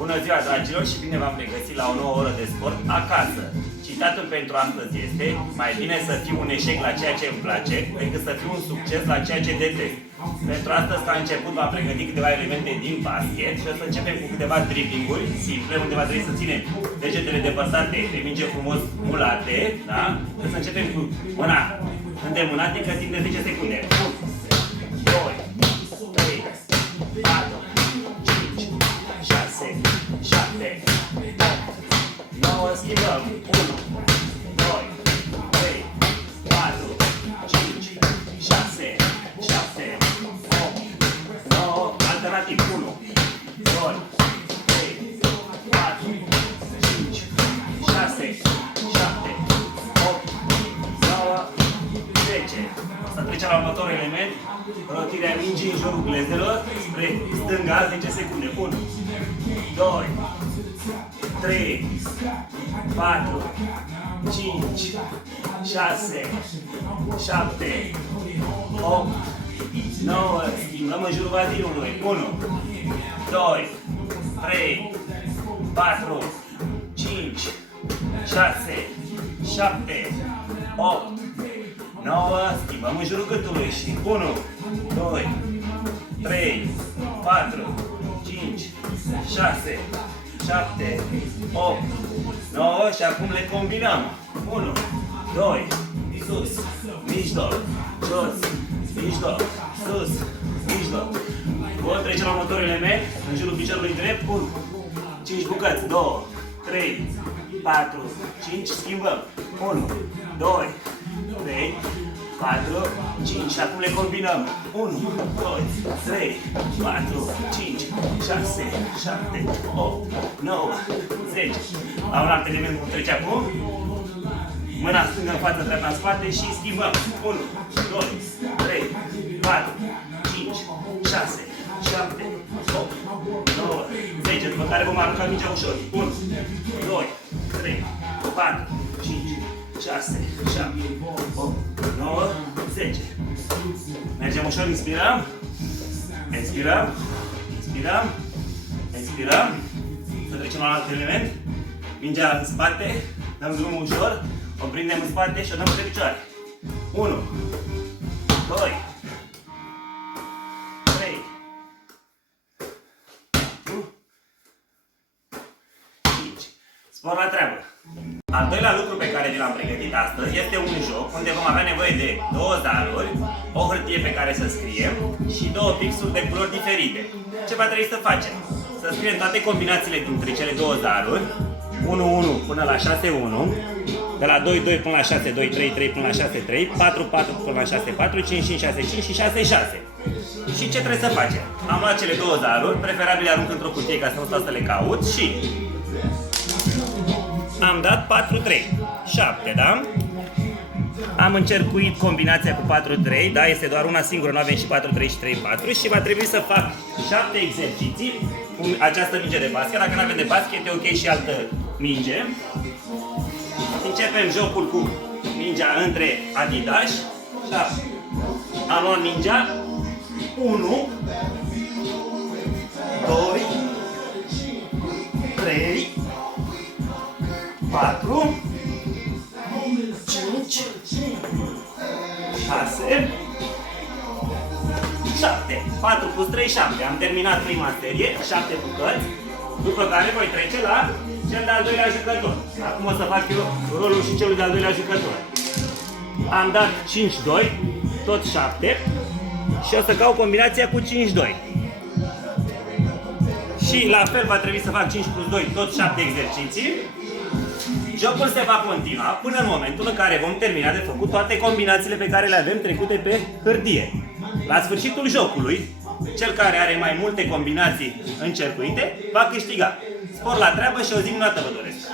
Bună ziua, dragilor, și bine v-am regăsit la o nouă oră de sport acasă. Citatul pentru astăzi este: mai bine să fiu un eșec la ceea ce îmi place decât să fiu un succes la ceea ce detest. Pentru astăzi, ca început, v-am pregătit câteva elemente din basket și o să începem cu câteva dribbling-uri simple, unde va trebui să ținem degetele depărtate pe minge frumos mulate, da? Să începem cu mâna îndemânată, că timp de 10 secunde. 1, 2, 3, 4, 5, 6, 7, 8, 9, schimbăm. 1, 2, 3, 4, 5, 6, 7, 8, 9, alternativ. 1, 2, 3, 4, 5, 6, 7, 8, 9, 10. Să trecem la următorul element. Rotirea mingii în jurul glezelor spre stânga, 10 secunde. 1, 2, 3, 4, 5, 6, 7, 8, 9, schimbăm în jurul bazinului. 1, 2, 3, 4, 5, 6, 7, 8, 9, schimbăm în jurul gâtului și 1, 2, 3, 4, 5, 6, 7, 8, 9 și acum le combinăm. 1, 2, sus, mijloc, jos, mijloc, sus, mijloc. Bun, trecem la următorul element, în jurul piciorului drept, 1, 5 bucăți, 2, 3, 4, 5, schimbăm. 1, 2, 3, 4, 5 și acum le combinăm. 1, 2, 3, 4, 5, 6, 7, 8, 9, 10. La un alt element vom trece acum. Mâna stângă în față, dreapta în spate și schimbăm. 1, 2, 3, 4, 5, 6, 7, 8, 9, 10. După care vom arunca mingea ușor. 1, 2, 3, 4, 5, 6, 7, 8, 9, 10. Mergem ușor, inspirăm. Expirăm. Inspirăm. Expirăm. Să trecem la un alt element. Mingea în spate. Dăm drumul ușor. O prindem în spate și o dăm pe picioare. 1, 2, 3, 4, 5. Spor la treabă. Al doilea lucru pe care vi l-am pregătit astăzi este un joc unde vom avea nevoie de două zaruri, o hârtie pe care să scriem și două pixuri de culori diferite. Ce va trebui să facem? Să scriem toate combinațiile dintre cele două zaruri, 1-1 până la 6-1, de la 2-2 până la 6-2, 3-3 până la 6-3, 4-4 până la 6-4, 5-5-6-5 și 6-6. Și ce trebuie să facem? Am luat cele două zaruri, preferabil le arunc într-o cutie ca să nu stau să le caut și am dat 4-3, 7, da? Am încercuit combinația cu 4-3, da? Este doar una singură, nu avem și 4-3 și 3-4 și va trebui să fac 7 exerciții cu această minge de basket. Dacă nu avem de basket, e ok și altă minge. Începem jocul cu mingea între adidași. Am luat mingea. 1, 2, 3, 4, 5, 6, 7. 4 plus 3, 7. Am terminat prima serie, 7 bucăți, după care voi trece la cel de-al doilea jucător. Acum o să fac eu rolul și celui de-al doilea jucător. Am dat 5-2, tot 7 și o să caut combinația cu 5-2. Și la fel va trebui să fac 5 plus 2, tot 7 exerciții. Jocul se va continua până în momentul în care vom termina de făcut toate combinațiile pe care le avem trecute pe hârtie. La sfârșitul jocului, cel care are mai multe combinații încercuite va câștiga. Spor la treabă și o zi minunată vă doresc!